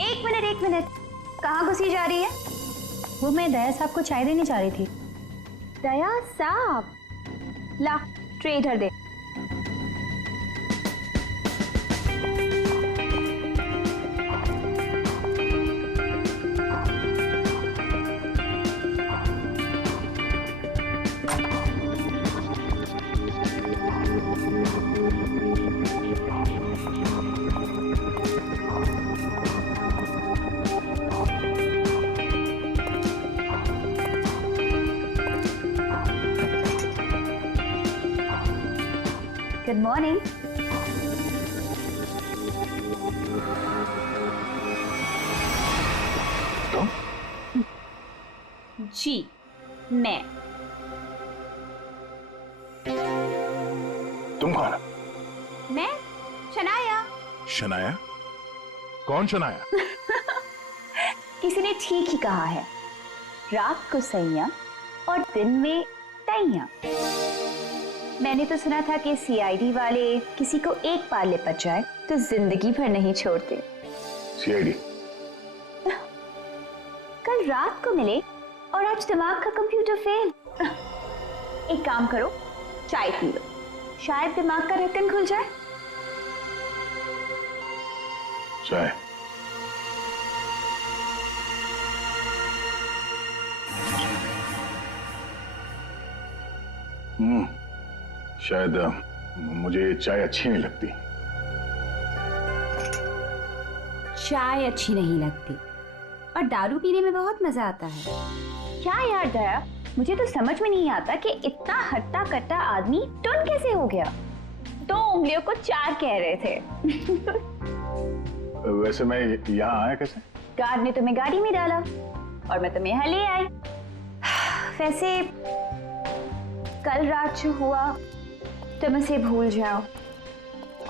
एक मिनट, कहाँ घुसी जा रही है? वो मैं दया साहब को चाय देने जा रही थी। दया साहब, ला ट्रे इधर दे। Good morning. जी मैं। तुम कौन? मैं शनाया। शनाया? कौन शनाया? किसी ने ठीक ही कहा है, रात को सैया और दिन में तैया। मैंने तो सुना था कि सीआईडी वाले किसी को एक बार लिपट जाए तो जिंदगी भर नहीं छोड़ते। सीआईडी? कल रात को मिले और आज दिमाग का कंप्यूटर फेल। एक काम करो, चाय पी लो, शायद दिमाग का ढक्कन खुल जाए। चाय? शायद मुझे चाय अच्छी नहीं लगती। चाय अच्छी नहीं लगती और दारू पीने में बहुत मजा आता है। क्या यार दया, मुझे तो समझ में नहीं आता कि इतना हट्टा कट्टा आदमी टुन कैसे हो गया। 2 उंगलियों को 4 कह रहे थे। वैसे मैं यहाँ आया कैसे? गार्ड ने तुम्हें गाड़ी में डाला और मैं तुम्हें यहाँ ले आई। वैसे कल रात जो हुआ तुम उसे भूल जाओ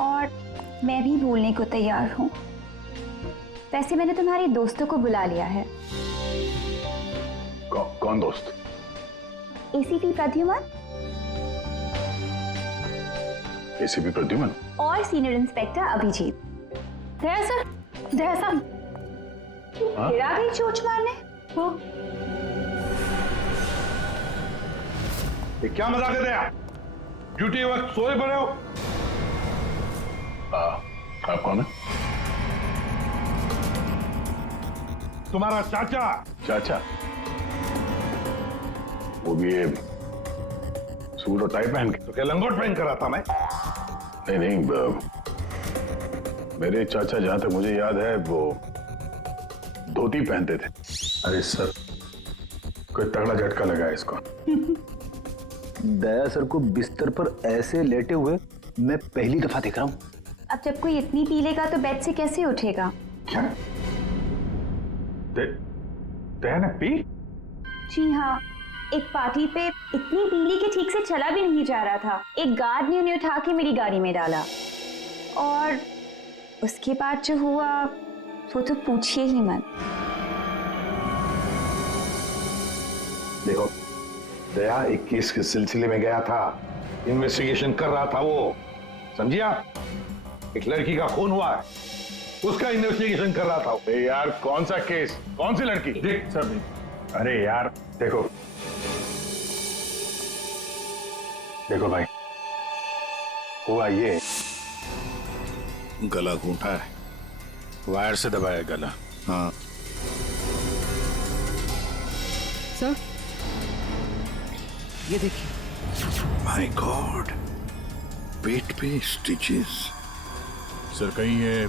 और मैं भी भूलने को तैयार हूँ। वैसे मैंने तुम्हारे दोस्तों को बुला लिया है। कौन दोस्त? एसीपी प्रद्युमन। एसीपी प्रद्युमन और सीनियर इंस्पेक्टर अभिजीत। दया सर, दया साहब। फिर आ गई चोट मारने। वो ये क्या मजाक है दया? ड्यूटी वक्त सोए पड़े हो? आप कौन है? तुम्हारा चाचा। चाचा? वो भी ये सूट और टाई पहन के? तो क्या लंगोट पहन कर आता मैं? नहीं, मेरे चाचा जहां तक मुझे याद है वो धोती पहनते थे। अरे सर, कोई तगड़ा झटका लगा है इसको। दया सर को बिस्तर पर ऐसे लेटे हुए मैं पहली दफा देख रहा हूँ। अब जब कोई इतनी पी लेगा तो बेड से कैसे उठेगा? क्या? दया ने पी? जी हाँ, एक पार्टी पे इतनी पी ली कि ठीक से चला भी नहीं जा रहा था। एक गार्ड ने उन्हें उठा के मेरी गाड़ी में डाला और उसके बाद जो हुआ वो तो पूछिए ही मत। देखो, दया एक केस के सिलसिले में गया था, इन्वेस्टिगेशन कर रहा था वो, समझिए आप? एक लड़की का खून हुआ है, उसका इन्वेस्टिगेशन कर रहा था। यार कौन सा केस, कौन सी लड़की? देख सर, अरे यार देखो भाई, हुआ ये, गला घूंटा है, वायर से दबाया गला। हाँ सर, ये देखिए। माय गॉड, पेट पे स्टिचेस। सर कहीं ये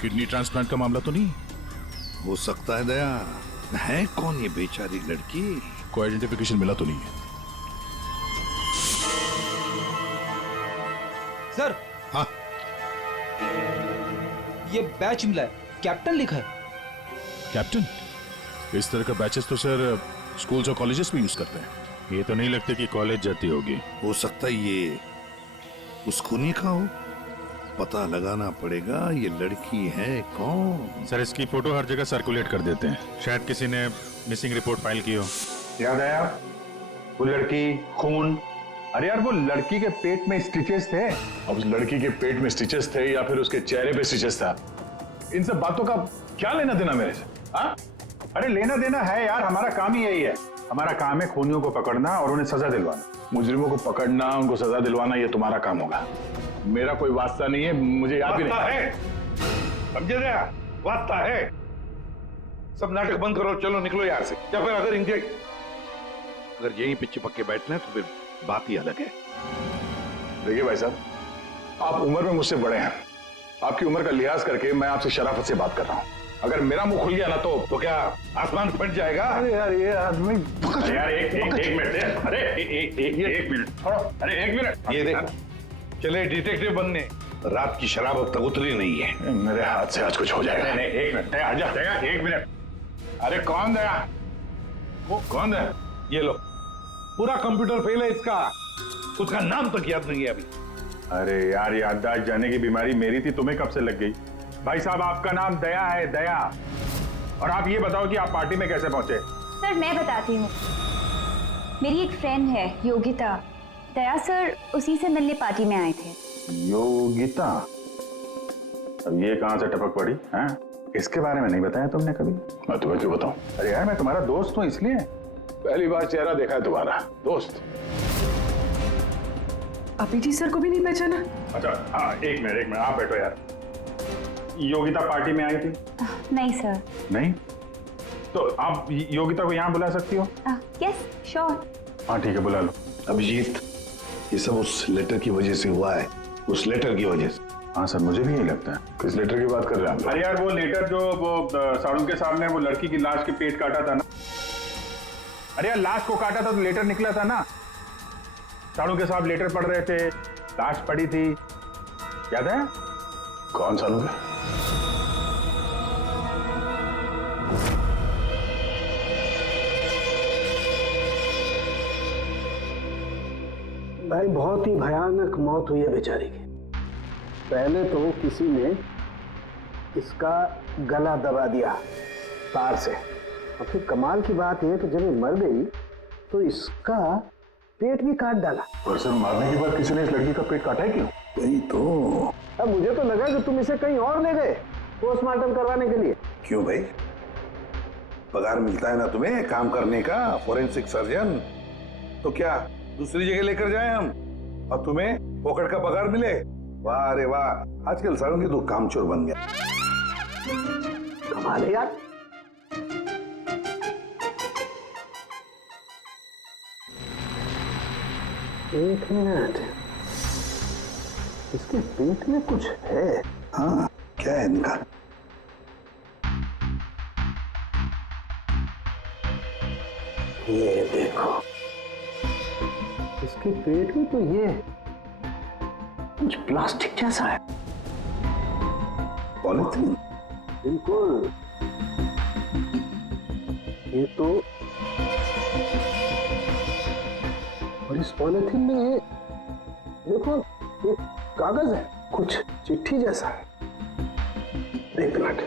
किडनी ट्रांसप्लांट का मामला तो नहीं? हो सकता है दया। है कौन ये बेचारी लड़की? कोई आइडेंटिफिकेशन मिला तो नहीं है? सर, हाँ, ये बैच मिला है, कैप्टन लिखा है। कैप्टन? इस तरह का बैचेस तो सर स्कूल्स और कॉलेजेस में यूज करते हैं। ये तो नहीं लगता कि कॉलेज जाती होगी। हो सकता है ये उस खूनी का हो। पता लगाना पड़ेगा ये लड़की है कौन। सर इसकी फोटो हर जगह सर्कुलेट कर देते हैं, शायद किसी ने मिसिंग रिपोर्ट फाइल की हो। याद आया वो लड़की, खून। अरे यार वो लड़की के पेट में स्टिचेस थे। अब उस लड़की के पेट में स्टिचेस थे या फिर उसके चेहरे पे स्टिचेस था, इन सब बातों का क्या लेना देना मेरे से? हाँ? अरे लेना देना है यार, हमारा काम ही यही है। हमारा काम है खूनियों को पकड़ना और उन्हें सजा दिलवाना। मुजरिमों को पकड़ना, उनको सजा दिलवाना, ये तुम्हारा काम होगा। मेरा कोई वास्ता नहीं है, मुझे याद भी नहीं है। समझे रहा? वास्ता है। सब नाटक बंद करो, चलो निकलो यहाँ से। या फिर अगर यहीं पे चिपक के बैठना है तो फिर बात ही अलग है। देखिए भाई साहब, आप उम्र में मुझसे बड़े हैं। आपकी उम्र का लिहाज करके मैं आपसे शराफत से बात कर रहा हूँ। अगर मेरा मुंह खुल गया ना तो क्या आसमान फट जाएगा? अरे यार ये आदमी यार एक मिनट, अरे एक मिनट छोड़ो, अरे एक मिनट। ये देख, चले डिटेक्टिव बनने, रात की शराब अब तक उतरी नहीं है। मेरे हाथ से आज कुछ हो जाएगा। नहीं एक मिनट, दया एक मिनट। अरे कौन दया? वो कौन है? ये लो, पूरा कंप्यूटर फेल है इसका, उसका नाम तक याद नहीं है अभी। अरे यार याददाश्त जाने की बीमारी मेरी थी, तुम्हें कब से लग गई? भाई साहब आपका नाम दया है, दया। और आप ये बताओ कि आप पार्टी में कैसे पहुंचे? सर मैं बताती हूँ। मेरी एक फ्रेंड है योगिता, दया सर उसी से मिलने पार्टी में आए थे। योगिता? अब ये कहां से टपक पड़ी हैं? इसके बारे में नहीं बताया तुमने कभी? मैं तुम्हें क्यों बताऊं? अरे यार मैं तुम्हारा दोस्त हूं, इसलिए पहली बार चेहरा देखा है तुम्हारा। दोस्त? अभिजीत सर को भी नहीं पहचाना? अच्छा हाँ, एक मिनट आप बैठो यार। योगिता पार्टी में आई थी? नहीं सर। नहीं? तो आप योगिता को यहाँ बुला सकती हो? Yes sure. हाँ ठीक है, बुला लो। अभिजीत, ये सब उस लेटर की वजह से हुआ है, उस लेटर की वजह से। हाँ सर, मुझे भी यही लगता है। किस लेटर की बात कर रहे हैं? अरे यार वो लेटर जो वो साड़ू के सामने वो लड़की की लाश के पेट काटा था ना। अरे यार लाश को काटा था तो लेटर निकला था ना। साड़ू के साहब लेटर पढ़ रहे थे, लाश पड़ी थी, याद है? कौन साड़ू के? भाई बहुत ही भयानक मौत हुई है बेचारी की। पहले तो किसी ने इसका गला दबा दिया तार से, और फिर कमाल की बात यह कि जब ये मर गई तो इसका पेट भी काट डाला। और सर मारने के बाद किसी ने इस लड़की का पेट काटा है क्यों? यही तो। अब मुझे तो लगा कि तुम इसे कहीं और ले गए पोस्टमार्टम करवाने के लिए। क्यों भाई, पगार मिलता है ना तुम्हें काम करने का, फोरेंसिक सर्जन। तो क्या दूसरी जगह लेकर जाए हम और तुम्हें पॉकेट का पगार मिले? वाह रे वाह, आजकल सारों की तो कामचोर बन गया। कमाल है यार। एक मिनट, इसके पेट में कुछ है। हाँ क्या है इनका? ये देखो, इसके पेट में तो ये कुछ प्लास्टिक जैसा है। पॉलिथीन? बिल्कुल, ये तो, और इस पॉलिथीन में ये देखो एक कागज है, कुछ चिट्ठी जैसा है। एक मिनट,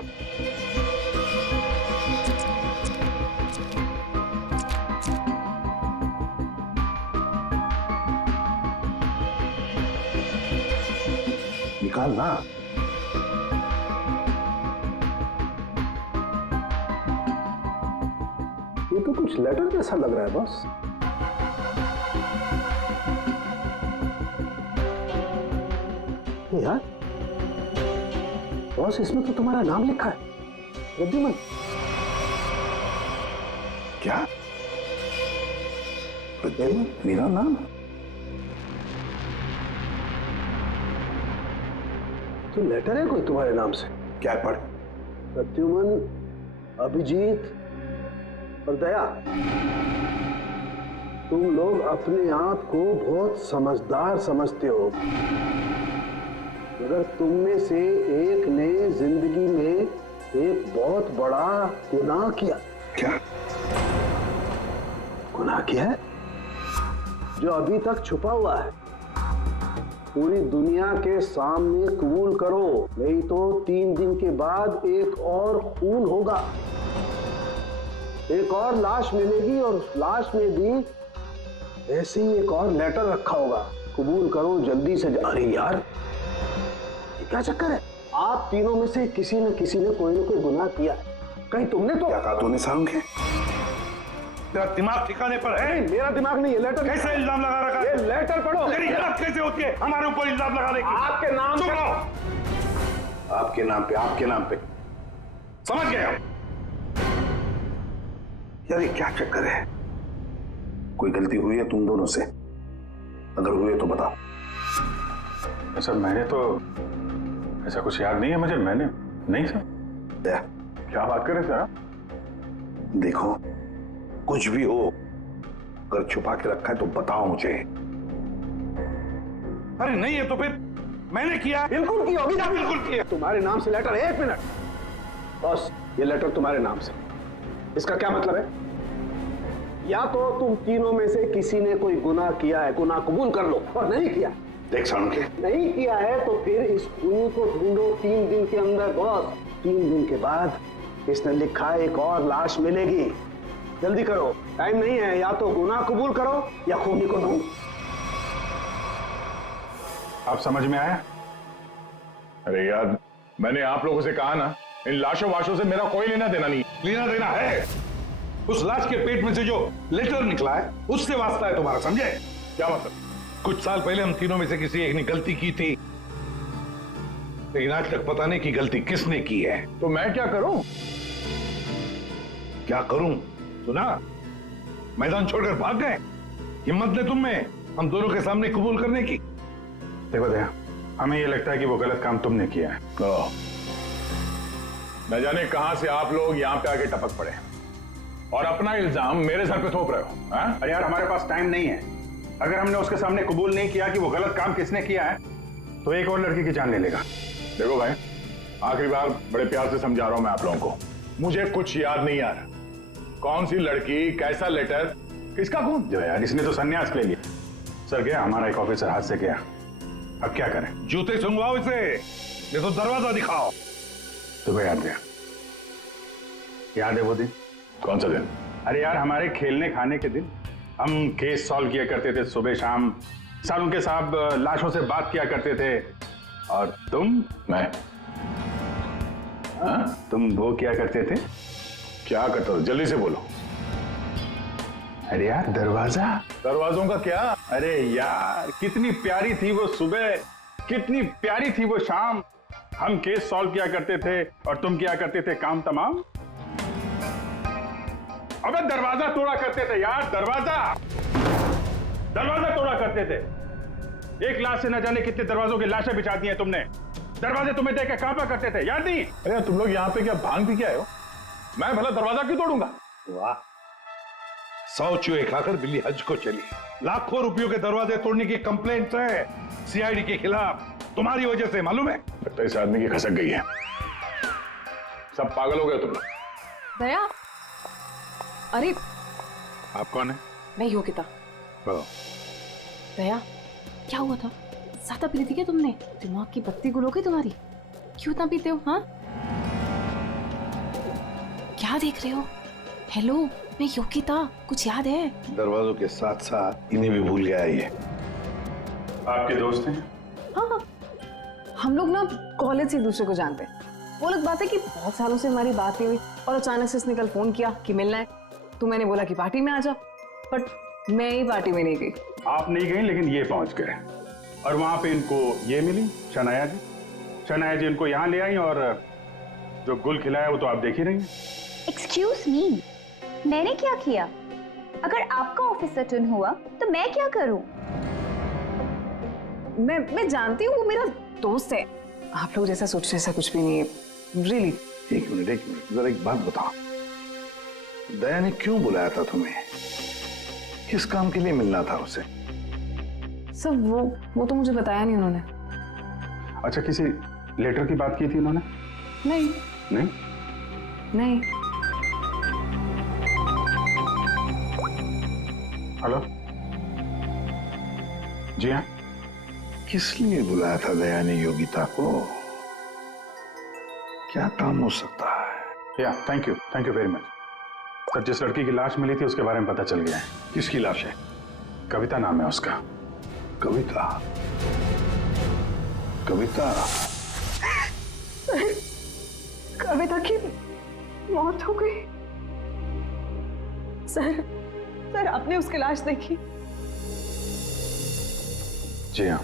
निकाल ना। ये तो कुछ लेटर जैसा लग रहा है बॉस। यार बॉस, इसमें तो तुम्हारा नाम लिखा है, प्रद्युमन। क्या प्रद्युमन मेरा नाम? तो लेटर है कोई तुम्हारे नाम से? क्या पढ़? प्रद्युमन, अभिजीत और दया, तुम लोग अपने आप को बहुत समझदार समझते हो, मगर तुम में से एक ने जिंदगी में एक बहुत बड़ा गुनाह किया। क्या गुनाह किया है जो अभी तक छुपा हुआ है। पूरी दुनिया के सामने कबूल करो, नहीं तो 3 दिन के बाद एक और खून होगा, एक और लाश मिलेगी, और उस लाश में भी ऐसे ही एक और लेटर रखा होगा। कबूल करो जल्दी से। अरे यार ये क्या चक्कर है? आप तीनों में से किसी न कोई ना कोई गुनाह किया है। कहीं तुमने तो क्या कहा तूने सारुण के? तेरा दिमाग ठिकाने पर है? मेरा दिमाग नहीं है। लेटर कैसे इल्जाम लगा रखा है? ये लेटर पढ़ो। तेरी हिम्मत कैसे होती है हमारे ऊपर इल्जाम लगाने की? आपके नाम चुप से- रहो। आपके नाम पे समझ गए हम। यार ये क्या चक्कर है? कोई गलती हुई है तुम दोनों से? अगर हुई है तो बताओ। सर मैंने तो ऐसा कुछ याद नहीं है मुझे। मैंने नहीं सर। दया, क्या बात कर रहे सर? देखो कुछ भी हो, अगर छुपा के रखा है तो बताओ मुझे। अरे नहीं है तो फिर मैंने किया। बिल्कुल की होगी ना। बिल्कुल किया। तुम्हारे नाम से लेटर। 1 मिनट बॉस, ये लेटर तुम्हारे नाम से। इसका क्या मतलब है? या तो तुम तीनों में से किसी ने कोई गुनाह किया है, गुनाह कबूल कर लो, और नहीं किया। देख सारुण के, नहीं किया है तो फिर इस खूनी को ढूंढो 3 दिन के अंदर बॉस। 3 दिन के बाद इसने लिखा है एक और लाश मिलेगी। जल्दी करो, टाइम नहीं है। या तो गुनाह कबूल करो या खूनी को ढूंढो। आप समझ में आया? अरे यार, मैंने आप लोगों से कहा ना, इन लाशों वाशों से मेरा कोई लेना देना नहीं। लेना देना है। उस लाश के पेट में से जो लेटर निकला है उससे वास्ता है तुम्हारा, समझे? क्या मतलब? कुछ साल पहले हम तीनों में से किसी एक ने गलती की थी, लेकिन आज तक पता नहीं कि गलती किसने की है। तो मैं क्या करूं? क्या करूं? सुना, मैदान छोड़कर भाग गए। हिम्मत ने तुम में हम दोनों के सामने कबूल करने की। देखो दया, हमें ये लगता है कि वो गलत काम तुमने किया है। न जाने कहां से आप लोग यहां पे आके टपक पड़े और अपना इल्जाम मेरे सर पे थोप रहे हो। हाँ? अरे यार हमारे पास टाइम नहीं है। अगर हमने उसके सामने कबूल नहीं किया कि वो गलत काम किसने किया है तो एक और लड़की की जान ले लेगा। देखो भाई, आखिरी बार बड़े प्यार से समझा रहा हूं मैं आप लोगों को। मुझे कुछ याद नहीं आ रहा। कौन सी लड़की, कैसा लेटर, किसका खून? जो यार, इसने तो संन्यास ले लिया। सर गया, हमारा एक ऑफिसर हाथ से गया। अब क्या करें? जूते सुंघवाओ इसे, ये तो दरवाजा दिखाओ। तुम्हें याद है? याद है वो दिन? कौन सा दिन? अरे यार, हमारे खेलने खाने के दिन हम केस सॉल्व किया करते थे सुबह शाम। सारुण के साहब लाशों से बात किया करते थे। और मैं? तुम वो किया करते थे। क्या करता था? जल्दी से बोलो। अरे यार, दरवाजों का क्या? अरे यार, कितनी प्यारी थी वो सुबह, कितनी प्यारी थी वो शाम। हम केस सॉल्व किया करते थे और तुम किया करते थे काम तमाम। अबे दरवाजा तोड़ा करते थे यार, दरवाजा तोड़ा करते थे। एक लाश से न जाने कितने दरवाजों की लाशें बिछा दी हैं तुमने। दरवाजे तुम्हें देख के कांपा करते थे, याद नहीं? अरे तुम लोग यहाँ पे क्या भांग पी के आए हो? मैं भला दरवाजा क्यों तोड़ूंगा? वाह, 100 चूहे खाकर बिल्ली हज को चली। लाखों रुपयों के दरवाजे तोड़ने की कंप्लेंट है सीआईडी के खिलाफ, तुम्हारी वजह से, मालूम है? लगता है इस आदमी की खसक गई है। सब पागल हो गए तुम लोग। दया, अरे आप कौन है? मैं योगिता। बताओ। दया, क्या हुआ था? ज्यादा पी थी क्या तुमने? दिमाग की बत्ती गुल हो गई तुम्हारी? क्यों इतना पीते हो? हाँ, क्या देख रहे हो? हेलो, मैं योगिता, कुछ याद है? दरवाजों के साथ साथ इन्हें भी भूल गया ये। आपके दोस्त हैं? हाँ, हम लोग ना कॉलेज से एक दूसरे को जानते हैं। वो लोग बात है कि बहुत सालों से हमारी बात नहीं हुई और अचानक से इसने कल फोन किया कि मिलना है। तो मैंने बोला कि पार्टी में आ जा, बट मैं ही पार्टी में नहीं गई। आप नहीं गई, लेकिन ये पहुंच गए और वहां पे इनको ये मिली, शनाया जी। शनाया जी इनको यहाँ ले आई और जो गुल खिलाया वो तो आप देख ही रही हैं। एक्सक्यूज मी, मैंने क्या किया? अगर आपका ऑफिसर टर्न हुआ तो मैं क्या करूं? मैं जानती हूँ वो मेरा दोस्त है। आप लोग जैसा सोच रहे ऐसा कुछ भी नहीं है, रियली। एक मिनट, जरा एक बात बताओ, दया ने क्यों बुलाया था तुम्हें? किस काम के लिए मिलना था उसे? सब वो तो मुझे बताया नहीं उन्होंने। अच्छा, किसी लेटर की बात की थी उन्होंने? नहीं नहीं? नहीं। हेलो जी हाँ। किस लिए बुलाया था दया ने योगिता को? क्या काम हो सकता है? या thank you very much sir. जिस लड़की की लाश मिली थी उसके बारे में पता चल गया है। किसकी लाश है? कविता नाम है उसका। कविता? कविता कविता की मौत हो गई। सर आपने उसकी लाश देखी? जी हाँ,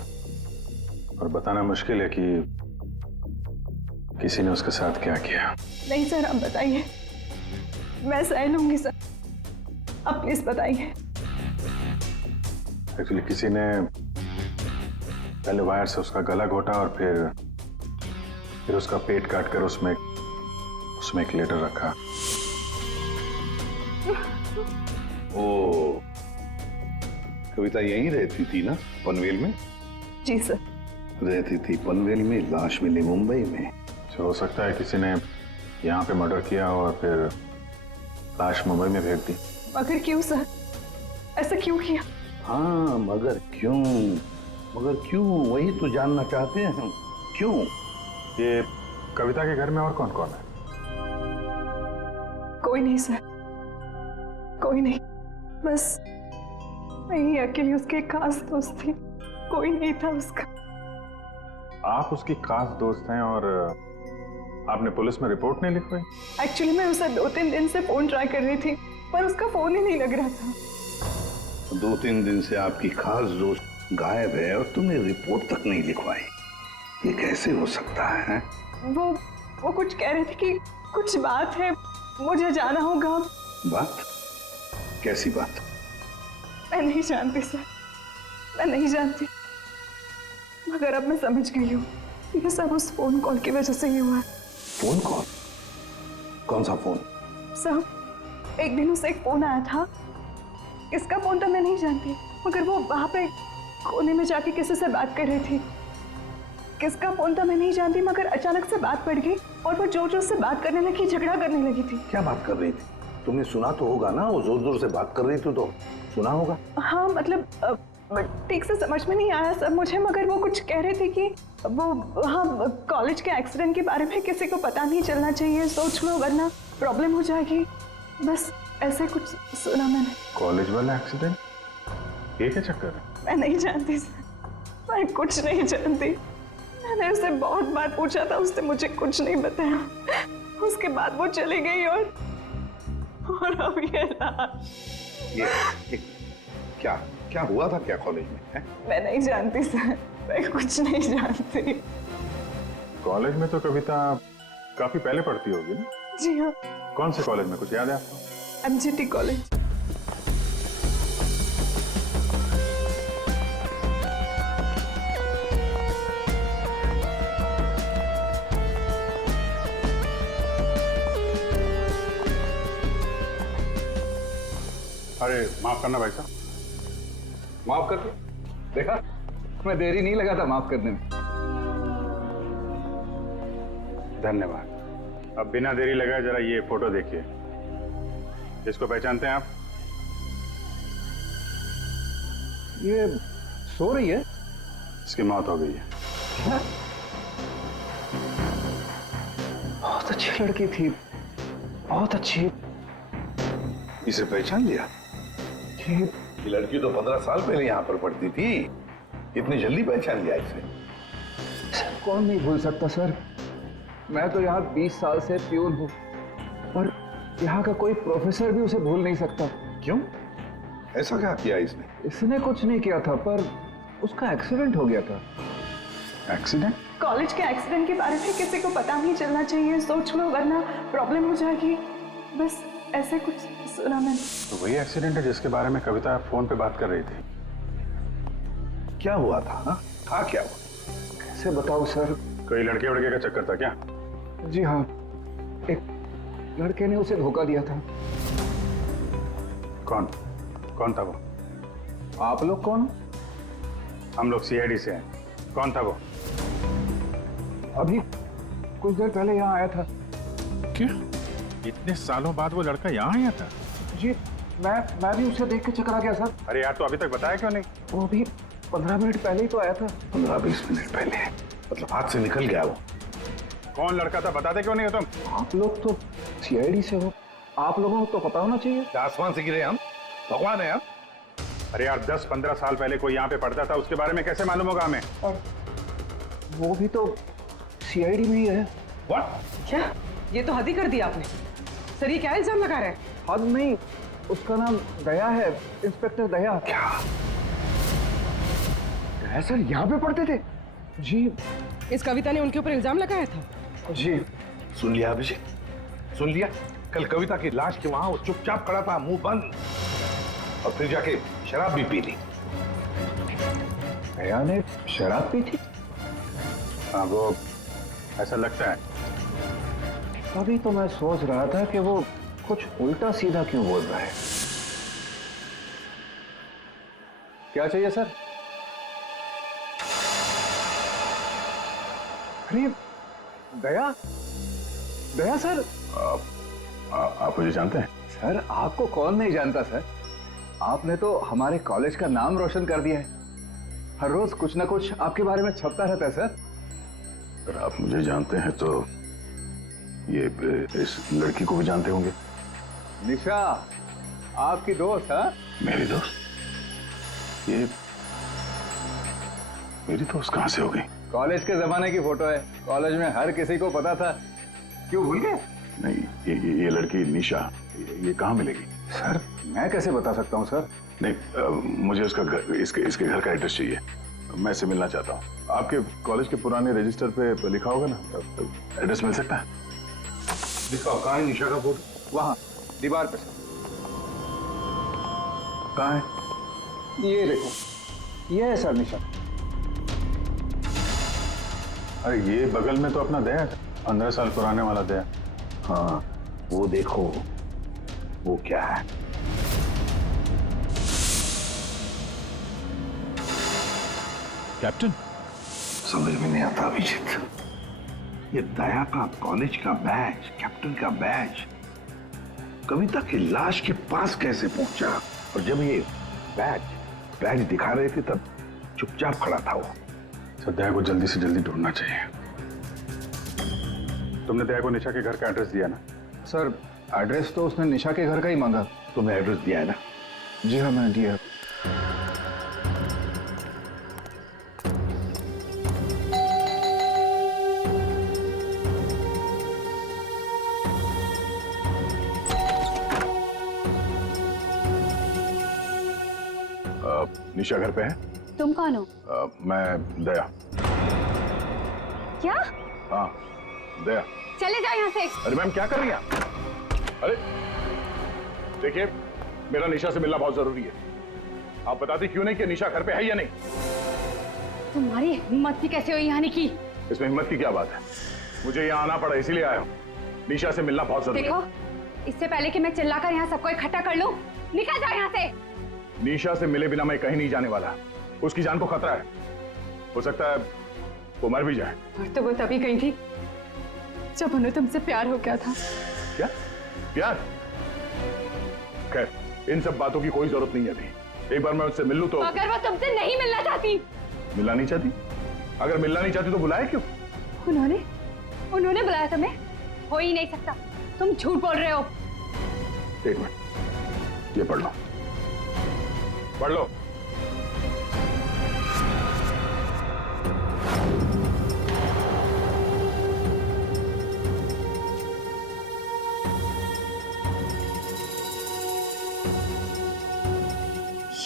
और बताना मुश्किल है कि किसी ने उसके साथ क्या किया। नहीं सर, आप बताइए, मैं सह लूंगी सर, आप प्लीज बताइए। एक्चुअली किसी ने पहले वायर से उसका गला घोटा और फिर उसका पेट काटकर उसमें एक लेटर रखा। ओ, कविता यहीं रहती थी ना, पनवेल में? जी सर। रहती थी पनवेल में, लाश मिली मुंबई में। तो हो सकता है किसी ने यहाँ पे मर्डर किया और फिर लाश मुंबई में भेज दी। मगर क्यों सर, ऐसा क्यों किया? हाँ, मगर क्यों वही तो जानना चाहते हैं हम, क्यों? ये कविता के घर में और कौन कौन है? कोई नहीं सर, कोई नहीं, बस मैं ही अकेली उसके खास दोस्त थी, कोई नहीं था उसका। आप उसकी खास दोस्त हैं और आपने पुलिस में रिपोर्ट नहीं लिखवाई? एक्चुअली मैं उसे 2-3 दिन से फोन ट्राई कर रही थी, पर उसका फोन ही नहीं लग रहा था। 2-3 दिन से आपकी खास दोस्त गायब है और तुमने रिपोर्ट तक नहीं लिखवाई, ये कैसे हो सकता है? वो कुछ कह रहे थे कि कुछ बात है, मुझे जाना होगा। बात? कैसी बात? मैं नहीं जानती सर, मैं नहीं जानती, मगर अब मैं समझ गई हूँ ये सब उस फोन कॉल की वजह से ही हुआ है। Phone call? कौन सा फोन? सर, एक दिन उसे एक फोन आया था, किसका फोन तो मैं नहीं जानती, मगर वो वहां पे कोने में जाके किसी से बात कर रही थी। किसका फोन तो मैं नहीं जानती, मगर अचानक से बात पड़ गई और वो जोर जोर से बात करने लगी, झगड़ा करने लगी थी। क्या बात कर रही थी? तुमने सुना तो होगा ना, वो जोर जोर से बात कर रही थी तो सुना होगा। हाँ, मतलब ठीक से समझ में नहीं आया सर मुझे, मगर वो कुछ कह रहे थे कि वो हाँ कॉलेज के एक्सीडेंट के बारे में किसी को पता नहीं चलना चाहिए, सोच लो वरना प्रॉब्लम हो जाएगी, बस ऐसे कुछ सुना मैंने। कॉलेज वाला एक्सीडेंट? ये क्या चक्कर है? मैं नहीं जानती सर, मैं कुछ नहीं जानती, मैंने उससे बहुत बार पूछा था, उसने मुझे कुछ नहीं बताया, उसके बाद वो चली गई और अब ये क्या हुआ था क्या कॉलेज में है? मैं नहीं जानती सर, मैं कुछ नहीं जानती। कॉलेज में तो कविता काफी पहले पढ़ती होगी ना? जी हाँ। कौन से कॉलेज में, कुछ याद है आपको? MGT college. अरे माफ करना भाई साहब। माफ कर दो। देखा, मैं देरी नहीं लगा था माफ करने में। धन्यवाद। अब बिना देरी लगाए जरा ये फोटो देखिए। इसको पहचानते हैं आप? ये सो रही है? इसकी मौत हो गई है। बहुत अच्छी लड़की थी, बहुत अच्छी। इसे पहचान लिया? ये लड़की तो 15 साल पहले यहाँ पर पढ़ती थी, इतनी जल्दी पहचान लिया इसे? कौन नहीं भूल सकता सर, मैं तो यहाँ 20 साल से प्यून हूँ और यहाँ का कोई प्रोफेसर भी उसे भूल नहीं सकता। क्यों? ऐसा क्या किया इसने? इसने कुछ नहीं किया था, पर उसका एक्सीडेंट हो गया था। एक्सीडेंट? कॉलेज के एक्सीडेंट के बारे में किसी को पता नहीं चलना चाहिए, सोच लो वरना प्रॉब्लम हो जाएगी, बस ऐसे कुछ सुना मैंने। तो वही एक्सीडेंट है जिसके बारे में कविता फोन पे बात कर रही थी। क्या हुआ था? हाँ, था क्या हुआ? कैसे बताऊं सर? कोई लड़के वड़के का चक्कर था क्या? जी हाँ, एक लड़के ने उसे धोखा दिया था। कौन था वो? आप लोग कौन? हम लोग CID से हैं। कौन था वो? अभी कुछ देर पहले यहाँ आया था। क्या? इतने सालों बाद वो लड़का यहाँ आया था? जी, मैं भी उसे देख के चकरा गया सर। अरे यार, तो अभी तक बताया क्यों नहीं? वो अभी 15 मिनट पहले ही तो आया था। 15-20 मिनट पहले? मतलब हाथ से निकल गया वो? कौन लड़का था, बताते क्यों नहीं हो तुम? आप लोग तो CID से हो, आप लोगों को तो पता होना चाहिए। आसमान से गिरे हम? भगवान है हम? अरे यार, 10-15 साल पहले कोई यहाँ पे पढ़ता था, उसके बारे में कैसे मालूम होगा हमें? और वो भी तो CID में ही है। What? क्या? ये तो हद ही कर दिया आपने। सर ये क्या इल्जाम लगा रहे हैं? हद नहीं, उसका नाम दया है, इंस्पेक्टर दया। क्या? दया सर यहाँ पे पढ़ते थे? जी इस कविता ने उनके ऊपर इल्जाम लगाया था? जी। सुन लिया अभिषेक, सुन लिया? कल कविता की लाश के वहां वो चुपचाप खड़ा था, मुंह बंद, और फिर जाके शराब भी पी ली। दया ने शराब पी थी? हाँ, वो ऐसा लगता है। तभी तो मैं सोच रहा था कि वो कुछ उल्टा सीधा क्यों बोल रहा है। क्या चाहिए सर? अरे दया, दया सर। आप मुझे जानते हैं? सर आपको कौन नहीं जानता सर, आपने तो हमारे कॉलेज का नाम रोशन कर दिया है। हर रोज कुछ ना कुछ आपके बारे में छपता रहता है सर। अगर आप मुझे जानते हैं तो ये इस लड़की को भी जानते होंगे। निशा आपकी दोस्त है? मेरी दोस्त? ये मेरी दोस्त कहां से हो गई? कॉलेज के जमाने की फोटो है, कॉलेज में हर किसी को पता था। क्यों भूल गए? नहीं, ये लड़की निशा, ये कहाँ मिलेगी? सर मैं कैसे बता सकता हूँ सर? नहीं, मुझे उसका घर, इसके घर का एड्रेस चाहिए। मैं इससे मिलना चाहता हूँ। आपके कॉलेज के पुराने रजिस्टर पे लिखा होगा ना, एड्रेस मिल सकता है? दिखाओ, कहाँ है निशा का फोटो? वहाँ दीवार पे सर। कहाँ है? ये देखो, ये है सर निशा। अरे ये बगल में तो अपना दया है, 15 साल पुराने वाला दया। हाँ, वो देखो, वो क्या है? कैप्टन, समझ में नहीं आता अभिजीत। ये दया का कॉलेज का बैच, कैप्टन का बैच, कविता की लाश के पास कैसे पहुंचा? और जब ये बैच दिखा रहे थे तब चुपचाप खड़ा था वो। सर दया को जल्दी से जल्दी ढूंढना चाहिए। तुमने दया को निशा के घर का एड्रेस दिया ना? सर एड्रेस तो उसने निशा के घर का ही मांगा। तुमने एड्रेस दिया है ना? जी हाँ मैंने दिया। निशा घर पे है? तुम कौन हो? मैं दया। क्या? हाँ दया। चले जाओ यहाँ से। अरे मैम क्या कर रही हैं आप? अरे देखिए, मेरा निशा से मिलना बहुत जरूरी है। आप बताती क्यों नहीं कि निशा घर पे है या नहीं? तुम्हारी हिम्मत ही कैसे हुई यहाँ की? इसमें हिम्मत की क्या बात है? मुझे यहाँ आना पड़ा इसीलिए आया हूँ। निशा से मिलना बहुत जरूरी है। देखो, इससे पहले कि मैं चिल्लाकर यहाँ सबको इकट्ठा कर लूं, निकल जाओ यहाँ से। निशा से मिले बिना मैं कहीं नहीं जाने वाला। उसकी जान को खतरा है, हो सकता है वो मर भी जाए। और तो वो तभी गई थी जब उन्हें तुमसे प्यार हो गया था। क्या प्यार? खैर, इन सब बातों की कोई जरूरत नहीं है अभी। एक बार मैं उससे मिल लूं तो। अगर वो तुमसे नहीं मिलना चाहती? मिलना नहीं चाहती? अगर मिलना नहीं चाहती तो बुलाया क्यों? उन्होंने बुलाया तुम्हें? हो ही नहीं सकता, तुम झूठ बोल रहे हो। एक मिनट, ये पढ़ लो, पढ़ लो।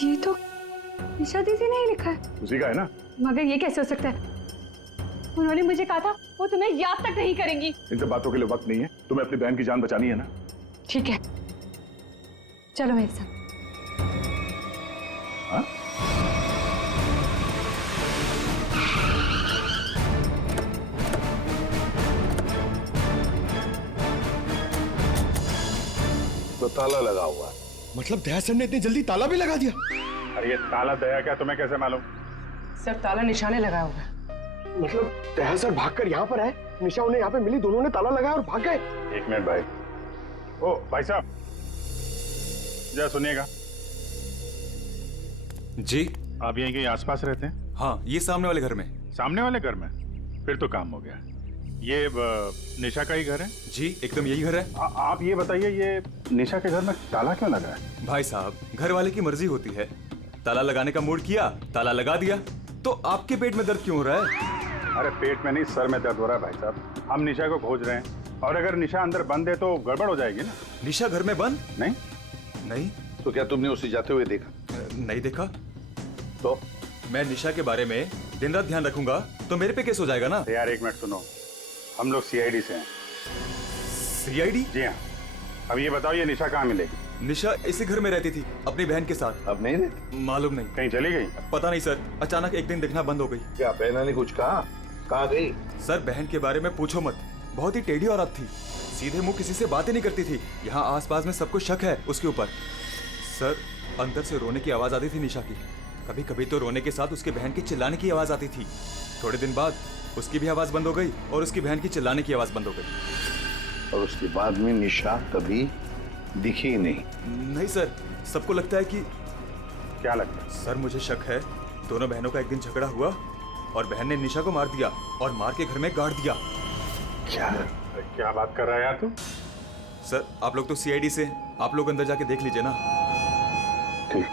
ये तो निशा दीदी ने ही लिखा है। उसी का है ना? मगर ये कैसे हो सकता है? उन्होंने मुझे कहा था वो तुम्हें याद तक नहीं करेंगी। इन सब बातों के लिए वक्त नहीं है। तुम्हें अपनी बहन की जान बचानी है ना? ठीक है, चलो मेरे साथ। हाँ? तो ताला लगा हुआ है। मतलब दया सर ने इतनी जल्दी ताला भी लगा दिया? अरे ये ताला दया क्या, तुम्हें कैसे मालूम? सिर्फ ताला निशाने लगाया होगा। मतलब दया सर भागकर यहाँ पर आए, निशा उन्हें यहाँ पे मिली, दोनों ने ताला लगाया और भाग गए। एक मिनट भाई। ओ भाई साहब, जरा सुनिएगा। जी आप यहीं के आसपास रहते हैं? हाँ, ये सामने वाले घर में। सामने वाले घर में? फिर तो काम हो गया। ये निशा का ही घर है? जी एकदम यही घर है। आप ये बताइए, ये निशा के घर में ताला क्यों लगा है? भाई साहब, घर वाले की मर्जी होती है। ताला लगाने का मूड किया, ताला लगा दिया। तो आपके पेट में दर्द क्यों हो रहा है? अरे पेट में नहीं, सर में दर्द हो रहा है भाई साहब। हम निशा को खोज रहे हैं और अगर निशा अंदर बंद है तो गड़बड़ हो जाएगी ना। निशा घर में बंद? नहीं नहीं। तो क्या तुमने उसे जाते हुए देखा? नहीं देखा। तो मैं निशा के बारे में दिन रात ध्यान रखूंगा तो मेरे पे केस हो जाएगा ना। यार एक मिनट सुनो, हम लोग सीआईडी से हैं। सीआईडी? जी हाँ। अब ये बताओ ये निशा कहाँ मिलेगी? निशा इसी घर में रहती थी अपनी बहन के साथ। अब नहीं रहती? मालूम नहीं। कहीं चली गई? पता नहीं सर, अचानक एक दिन दिखना बंद हो गई। क्या बहना ने कुछ कहा? कहाँ गई? सर बहन के बारे में पूछो मत, बहुत ही टेढ़ी औरत थी, सीधे मुंह किसी से बातें नहीं करती थी। यहाँ आसपास में सबको शक है उसके ऊपर। सर अंदर से रोने की आवाज आती थी निशा की, कभी कभी तो रोने के साथ उसके बहन की चिल्लाने की आवाज आती थी। थोड़े दिन बाद उसकी भी आवाज बंद हो गई और उसकी बहन की चिल्लाने की आवाज बंद हो गई। और उसके बाद में निशा कभी दिखी ही नहीं? नहीं सर, सबको लगता है कि। क्या लगता है? सर मुझे शक है दोनों बहनों का एक दिन झगड़ा हुआ और बहन ने निशा को मार दिया और मार के घर में गाड़ दिया। क्या बात कर रहा है यार तू? सर आप लोग तो सीआईडी से, आप लोग अंदर जाके देख लीजिए ना। ठीक।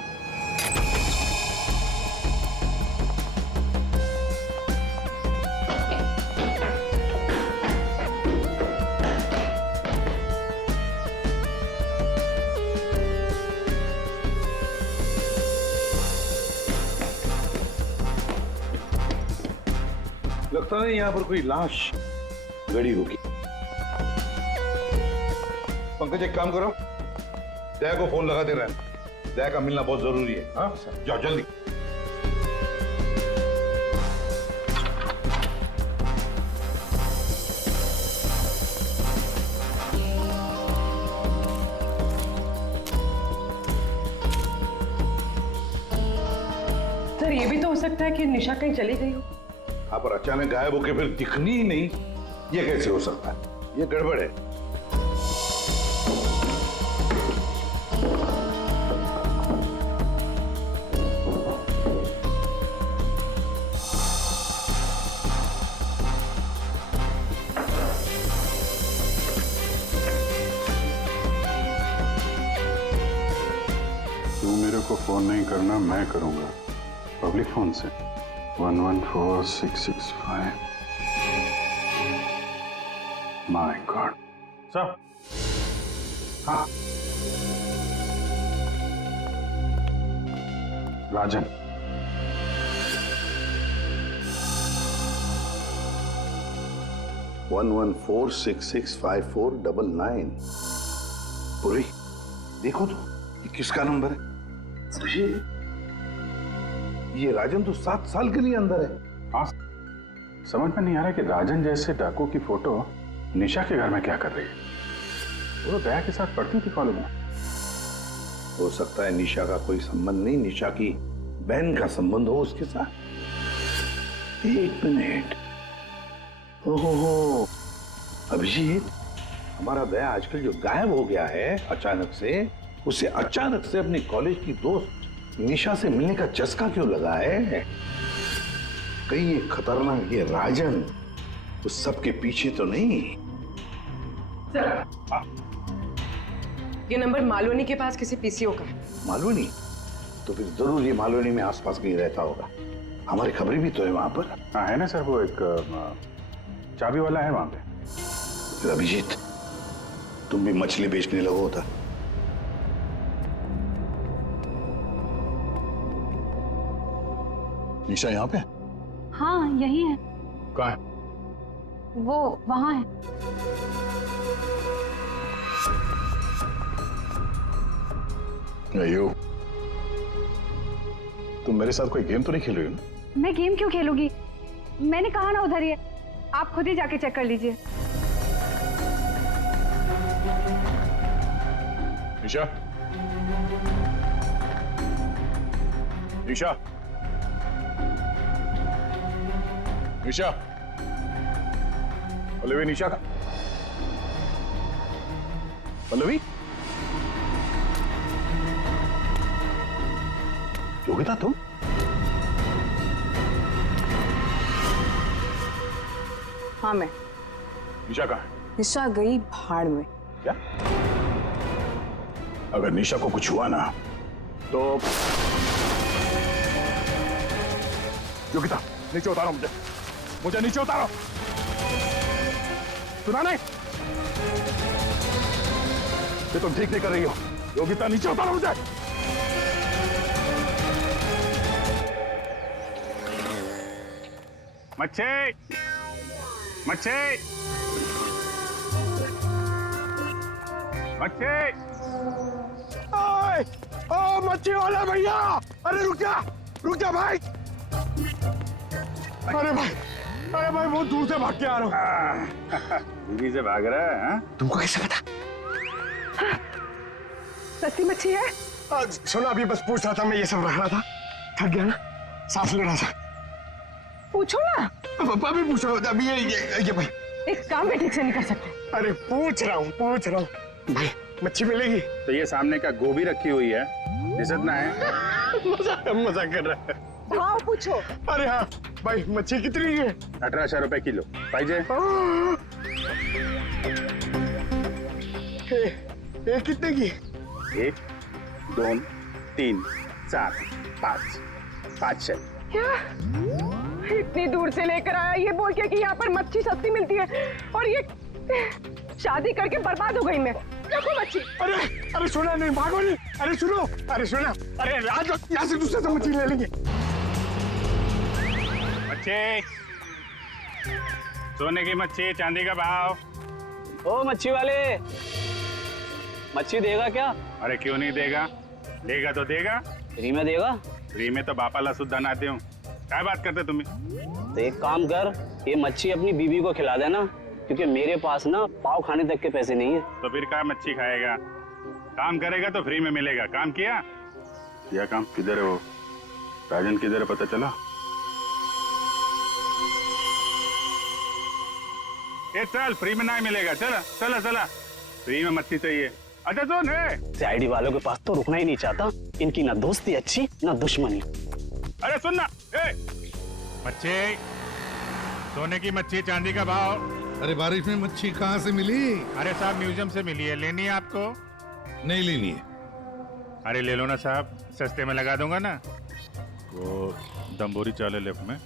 लगता नहीं यहाँ पर कोई लाश गड़ी होगी। पंकज एक काम करो, दया को फोन लगाते रहना, दया का मिलना बहुत जरूरी है। हाँ जाओ जल्दी। सर ये भी तो हो सकता है कि निशा कहीं चली गई हो। हाँ पर अचानक गायब होके फिर दिखनी ही नहीं, ये कैसे हो सकता है? ये गड़बड़ है। तू मेरे को फोन नहीं करना, मैं करूंगा पब्लिक फोन से। 114665। My God. सर। हाँ राजन। वन 114665499। पूरी देखो तो ये किसका नंबर है? ये राजन तो 7 साल के लिए अंदर है। हाँ समझ में नहीं आ रहा कि राजन जैसे डाकू की फोटो निशा के घर में क्या कर रही है। वो तो दया के साथ पढ़ती थी कॉलेज में। हो सकता है निशा का कोई संबंध नहीं, निशा की बहन का संबंध हो उसके साथ। एक मिनट। ओहो अभिजीत, हमारा दया आजकल जो गायब हो गया है अचानक से, उसे अचानक से अपनी कॉलेज की दोस्त निशा से मिलने का चस्का क्यों लगा है? कहीं ये खतरनाक ये राजन उस सब के पीछे तो नहीं? ये नंबर मालवनी के पास किसी पीसीओ का है। मालवनी? तो फिर जरूर ये मालवनी में आसपास कहीं रहता होगा। हमारी खबरें भी तो है वहां पर। हाँ है ना सर, वो एक चाबी वाला है वहां पे। फिर अभिजीत तुम भी मछली बेचने लगो होता। निशा यहाँ पे? हाँ यही है। कहाँ है? वो वहां है। अयो, तुम मेरे साथ कोई गेम तो नहीं खेल रही हो ना? मैं गेम क्यों खेलूंगी? मैंने कहा ना उधर ही है, आप खुद ही जाके चेक कर लीजिए। निशा, निशा, निशा, पल्लवी, निशा का पल्लवी, योगिता तुम? हाँ मैं। निशा कहाँ है? निशा गई भाड़ में। क्या? अगर निशा को कुछ हुआ ना तो योगिता नीचे उतारो, मुझे नीचे उतारो। सुना नहीं? ये तुम ठीक नहीं कर रही हो। योगिता नीचे उतारो मुझे। मच्छी मच्छी मच्छी। ओ मच्छी वाला भैया, अरे रुक जा भाई। अरे भाई बहुत दूर से भाग के आ रहा हूँ। बीवी से भाग रहा है? तुमको कैसे पता? सस्ती मच्छी है। सुना, अभी बस पूछ रहा था, मैं ये सब रख रहा था, थक गया ना, सांस ले रहा था। पूछो ना। अभी पूछ रहा हूँ, अभी ये भाई एक काम भी ठीक से नहीं कर सकते। अरे पूछ रहा हूँ भाई, मच्छी मिलेगी? तो ये सामने का गोभी रखी हुई है, दिसत ना है? मजाक कर रहा है। भाव पूछो। अरे हाँ भाई, मच्छी कितनी है? 1800 रुपए किलो पाहिजे। ये कितने की? 1 2 3 4 5 500। क्या इतनी दूर से लेकर आया ये बोल के कि यहाँ पर मच्छी सस्ती मिलती है, और ये शादी करके बर्बाद हो गई मैं। देखो मच्छी। अरे सुना नहीं, भागो नहीं। अरे सुनो, अरे सुना, अरे आज यहाँ से दूसरे से मच्छी ले लेंगे। मच्छी, सोने की मच्छी, चांदी का भाव। ओ मच्छी वाले, मच्छी देगा क्या? अरे क्यों नहीं देगा, देगा तो देगा। फ्री में देगा? फ्री में तो बापाला सुद्धा ना दे। क्या बात करते तुम्हें? तो एक काम कर, ये मच्छी अपनी बीवी को खिला देना, क्योंकि मेरे पास ना पाव खाने तक के पैसे नहीं है। तो फिर क्या मच्छी खाएगा? काम करेगा तो फ्री में मिलेगा। काम किया काम? किधर है वो राजन, किधर है पता चला? ये चल, फ्री में नहीं मिलेगा। चला फ्री में मच्छी चाहिए। अच्छा सुन है, सीआईडी वालों के पास तो रुकना ही नहीं चाहता, इनकी ना दोस्ती अच्छी ना दुश्मनी। अरे सुन ना, मच्छी, सोने की मच्छी, चांदी का भाव। अरे बारिश में मच्छी कहाँ से मिली? अरे साहब म्यूजियम से मिली है, लेनी है आपको? नहीं लेनी है। अरे ले लो ना साहब, सस्ते में लगा दूंगा ना। वो दम्बोरी चाले लेफ्ट में,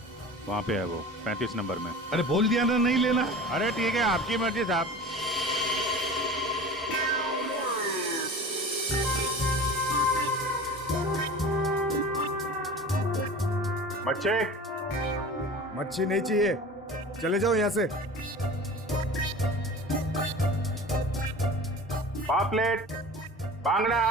वहाँ पे है वो 35 नंबर में। अरे बोल दिया ना नहीं लेना। अरे ठीक है, आपकी मर्जी साहब। मच्छी नहीं चाहिए, चले जाओ यहाँ से। पापलेट, बांगड़ा।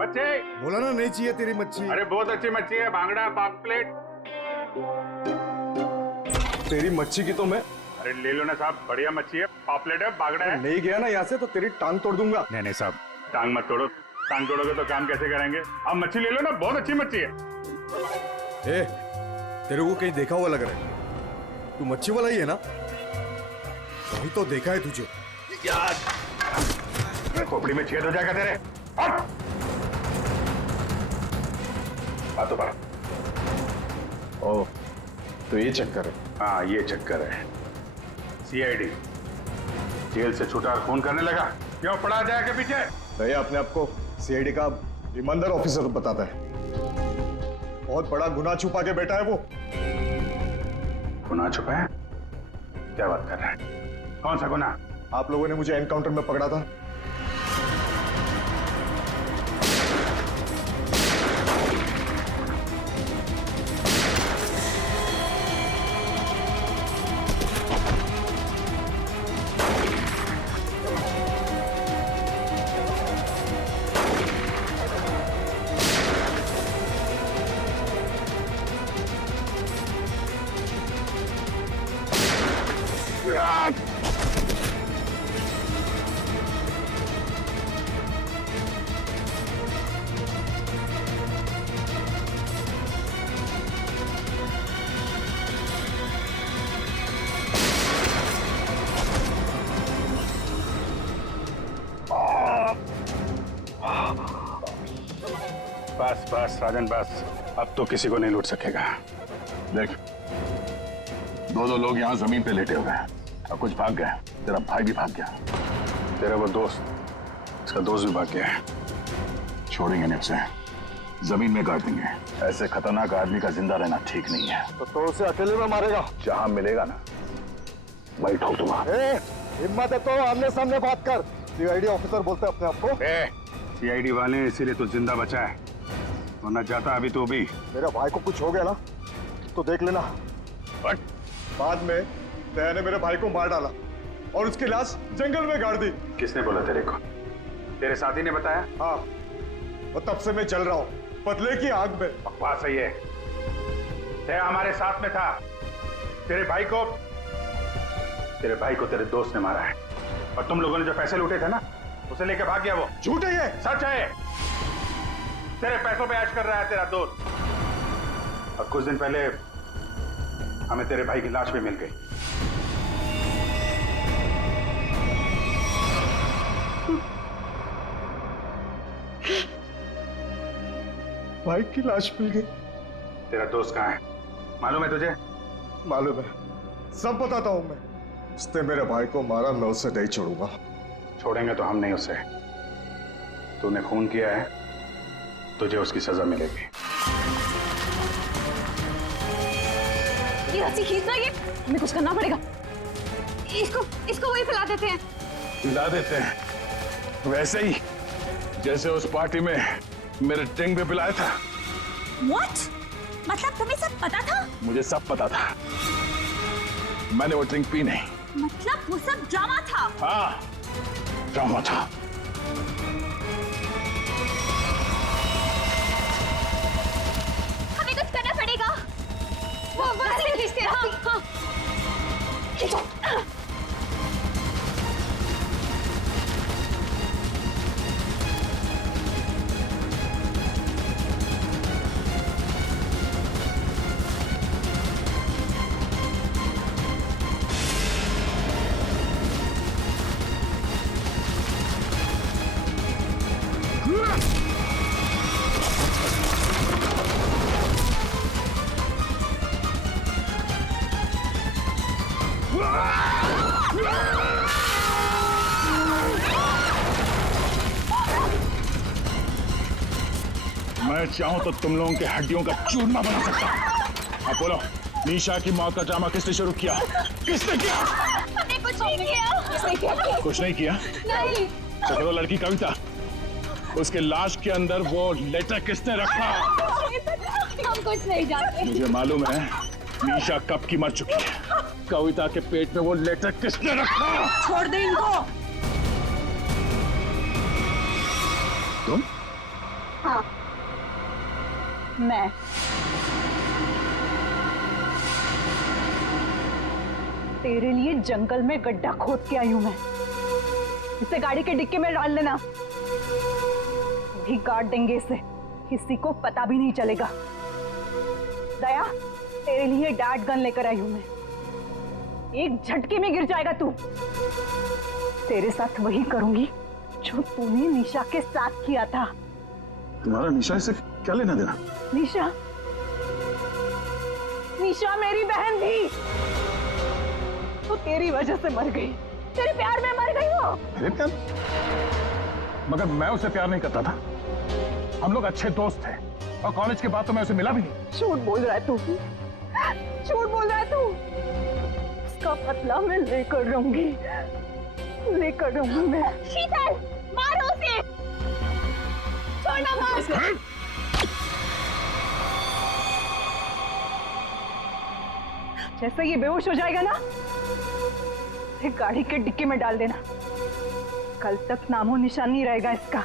मच्छी बोला ना नहीं चाहिए तेरी मच्छी। अरे बहुत अच्छी मच्छी है, बांगड़ा, पापलेट। तेरी मच्छी की तो मैं अरे ले लो ना साहब, बढ़िया मच्छी है, पापलेट है, बांगड़ा है। नहीं गया ना यहाँ से तो तेरी टांग तोड़ दूंगा। नहीं साहब, टांग मत तोड़ो। टांग तोड़ोगे तो काम कैसे करेंगे? आप मच्छी ले लो ना, बहुत अच्छी मच्छी है। ए, तेरे को कहीं देखा हुआ लग रहा है। तू मच्छी वाला ही है ना? कहीं तो देखा है तुझे। यार खोपड़ी में छेद हो जाएगा तेरे। हट! बातों पर। ओ, तो ये चक्कर है। हाँ ये चक्कर है। सीआईडी जेल से छूटा और खून करने लगा, क्यों पड़ा जाएगा पीछे? भैया अपने आप को सीआईडी का रिमांडर ऑफिसर बताता है। बहुत बड़ा गुनाह छुपा के बैठा है वो। गुनाह छुपाया? क्या बात कर रहा है? कौन सा गुनाह? आप लोगों ने मुझे एनकाउंटर में पकड़ा था। बस बस राजन बस, अब तो किसी को नहीं लूट सकेगा। देख, दो लोग यहाँ जमीन पे लेटे हुए हैं और कुछ भाग गए। तेरा भाई भी भाग गया। तेरा वो दोस्त, इसका दोस्त भी भाग गया है। छोड़ेंगे नहीं उसे। जमीन में गाड़ देंगे। ऐसे खतरनाक आदमी का जिंदा रहना ठीक नहीं है। तो उसे अकेले में मारेगा? जहां मिलेगा ना वही ठोक दूंगा। हिम्मत है तो आमने सामने बात कर। सीआईडी ऑफिसर बोलते हैं अपने आप को। सीआईडी वाले इसीलिए तो जिंदा बचा है, वरना जाता अभी तो भी। मेरे भाई को कुछ हो गया ना तो देख लेना। बाद में दया ने मेरे भाई को मार डाला और उसकी लाश जंगल में गाड़ दी। किसने बोला तेरे को? तेरे साथी ने बताया? हाँ, और तब से मैं जल रहा हूँ बदले की आग में। बकवास है ये। दया हमारे साथ में था। तेरे भाई को तेरे दोस्त ने मारा है, और तुम लोगों ने जो पैसे लूटे थे ना उसे लेके भाग गया वो। झूठ है ये? सच है। तेरे पैसों पे ऐश कर रहा है तेरा दोस्त। और कुछ दिन पहले हमें तेरे भाई की लाश भी मिल गई। भाई की लाश मिल गई? तेरा दोस्त कहाँ है मालूम है तुझे? मालूम है, सब बताता हूं मैं। उसने मेरे भाई को मारा, मैं उसे नहीं छोड़ूंगा। छोड़ेंगे तो हम नहीं उसे। तूने खून किया है, तुझे उसकी सजा मिलेगी। ये रस्सी खींचना, ये हमें कुछ करना पड़ेगा। इसको वही फैला देते हैं। हिला देते हैं वैसे ही जैसे उस पार्टी में मेरे ड्रिंक भी पिलाया था। What? मतलब तुम्हें सब पता था? मुझे सब पता था, मैंने वो ड्रिंक पी नहीं। मतलब वो सब ड्रामा था? हाँ, ड्रामा था। हमें कुछ करना पड़ेगा। वो रस्सी खींचते हैं। हाँ। खींचो। मैं चाहूं तो तुम लोगों के हड्डियों का चूरमा बना सकता हूं। अब बोलो, निशा की मौत का ड्रामा किसने शुरू किया? किसने किया? हमने कुछ नहीं किया। कुछ नहीं किया? नहीं। चलो लड़की कविता, उसके लाश के अंदर वो लेटर किसने रखा? हम कुछ नहीं जानते। मुझे मालूम है निशा कब की मर चुकी है। कविता के पेट में वो लेटर किसने रखा? छोड़ दे इनको। तुम? हाँ, मैं। तेरे लिए जंगल में गड्ढा खोद के आई हूं मैं। इसे गाड़ी के डिक्की में डाल लेना, भी काट देंगे इसे, किसी को पता भी नहीं चलेगा। दया, तेरे लिए डैड गन लेकर आई हूं मैं। एक झटके में गिर जाएगा तू। तेरे साथ वही करूंगी जो तूने निशा के साथ किया था। तुम्हारा निशा से क्या लेना देना? निशा मेरी बहन थी, वो तेरी वजह से मर गई। तेरे प्यार में मर गई वो। मेरे प्यार? मगर मैं उसे प्यार नहीं करता था। हम लोग अच्छे दोस्त थे, और कॉलेज के बाद तो मैं उसे मिला भी नहीं। झूठ बोल रहा है तू, झूठ बोल रहा है तू। उसका बदला मैं लेकर रहूंगी मैं। शीतल, मारो उसे। छोड़ना मार। जैसे ये बेहोश हो जाएगा ना, फिर गाड़ी के डिक्की में डाल देना। कल तक नामो निशान नहीं रहेगा इसका।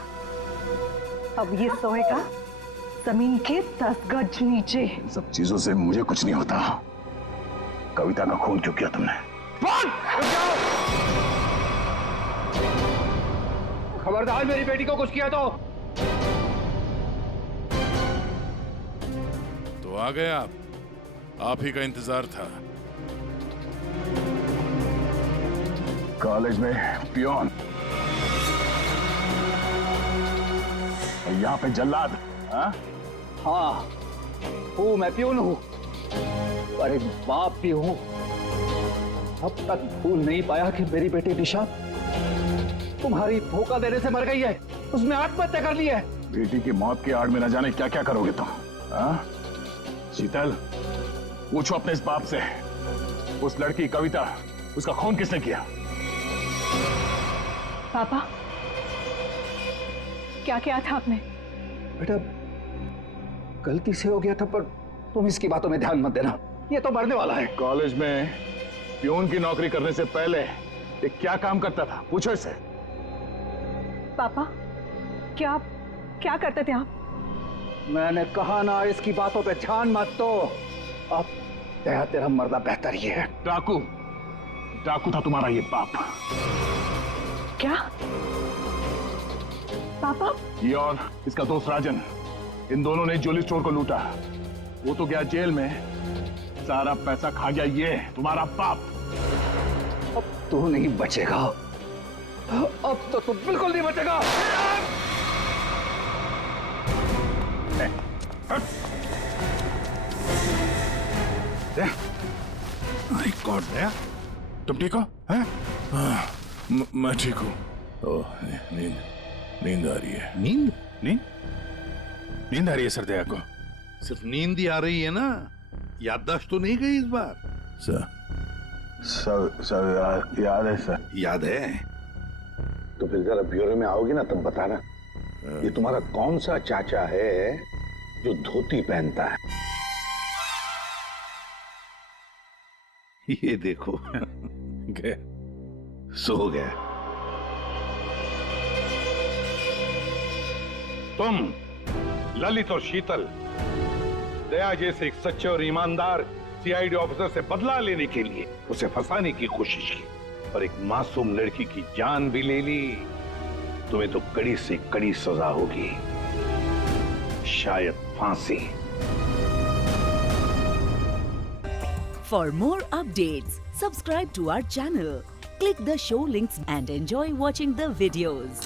अब ये सोएगा जमीन के 10 गज नीचे। इन सब चीजों से मुझे कुछ नहीं होता। कविता का खून क्यों किया तुमने? खबरदार, मेरी बेटी को कुछ किया तो आ गए आप ही का इंतजार था। कॉलेज में पियोन, यहाँ पे जल्लाद। हाँ, हूँ मैं, पियोन हूँ, पर एक बाप भी हूँ। अब तक भूल नहीं पाया कि मेरी बेटी निशा तुम्हारी धोखा देने से मर गई है। उसने आत्महत्या कर ली है। बेटी की मौत की आड़ में न जाने क्या क्या करोगे तुम, हाँ? शीतल, पूछो अपने इस बाप से, उस लड़की कविता, उसका खून किसने किया? पापा, क्या किया था आपने? बेटा, गलती से हो गया था, पर तुम इसकी बातों में ध्यान मत देना, ये तो मरने वाला है। कॉलेज में प्यून की नौकरी करने से पहले ये क्या काम करता था, पूछो इससे। पापा, क्या क्या करते थे आप? मैंने कहा ना, इसकी बातों पे ध्यान मत दो। अब तेरा मरना बेहतर ही है। डाकू था तुम्हारा ये बाप। क्या पापा? ये और इसका दोस्त राजन, इन दोनों ने ज्वेलरी स्टोर को लूटा। वो तो गया जेल में, सारा पैसा खा गया ये तुम्हारा बाप। अब तू नहीं बचेगा, अब तो तू बिल्कुल नहीं बचेगा। माय गॉड, दया, तुम ठीक हो? हैं? मैं ठीक हूँ। ओह, नींद आ रही है। नींद? नींद आ रही है सर दया को। सिर्फ नींद ही आ रही है ना, याददाश्त तो नहीं गई इस बार? सब याद है सर। याद है? तो फिर जरा ब्यूरो में आओगे ना, तब बताना ये तुम्हारा कौन सा चाचा है जो धोती पहनता है। ये देखो गया, सो गया। तुम ललित और शीतल दया जैसे एक सच्चे और ईमानदार सीआईडी ऑफिसर से बदला लेने के लिए उसे फंसाने की कोशिश की और एक मासूम लड़की की जान भी ले ली। तुम्हें तो कड़ी से कड़ी सजा होगी, शायद फांसी। For more updates, subscribe to our channel, click the show links and enjoy watching the videos.